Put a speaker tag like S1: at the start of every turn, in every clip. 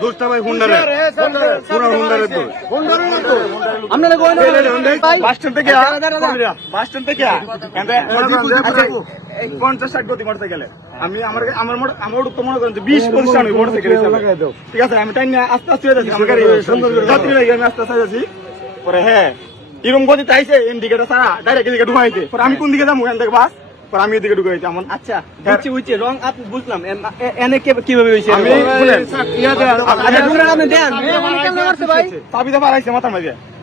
S1: দোষটা ভাই হুন্ডারের। পুরো হুন্ডারের দোষ।
S2: আপনারা কই না
S1: বাস স্ট্যান্ড থেকে বাস স্ট্যান্ড থেকে পঞ্চাশ ষাট গতি মোটরসাইকেলে আমি আমার আমার আমার তো মনে করেন বিশ পঁচিশ আমি মোটরসাইকেল ঠিক আছে আমি টাইম আস্তে আস্তে যাচ্ছি আমার গাড়ি যাত্রী আমি আস্তে আস্তে যাচ্ছি। পরে হ্যাঁ এরকম গতিতে আইসে ইন্ডিকেটার ছাড়া ডাইরেক্ট এদিকে পরে আমি কোন দিকে যাব এখান থেকে বাস? পরে আমি এদিকে ঢুকাইতে আমার
S2: আচ্ছা বুঝছি বুঝছি রং আপনি বুঝলাম এনেকে এনে কে- কীভাবে হইছে
S1: আমি
S2: আচ্ছা ঢুকলেন আপনি দেন
S1: চাবিতে পারাইছে মাথার মাঝে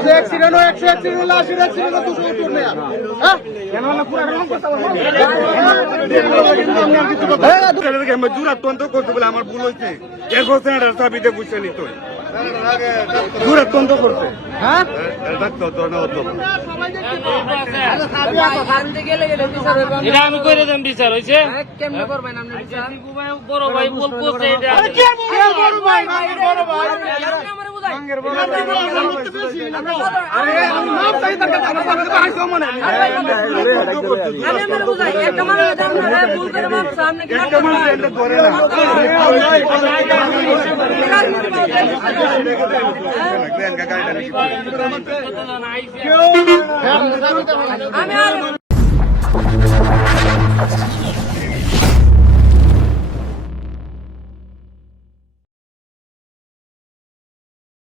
S2: কে মারছে কে
S1: দিবু নাম দূরাত্মন্ত করতে বলে আমার ভুল হয়েছে। এক বছর চাবিতে বুঝছে নিত দূরাত্মন্ত করতে। হ্যাঁ?
S3: এটা আমি করে দেন বিচার হয়েছে
S4: কেমনে করবেন আপনি বিচার?
S3: বড় ভাই বল
S4: আমি আর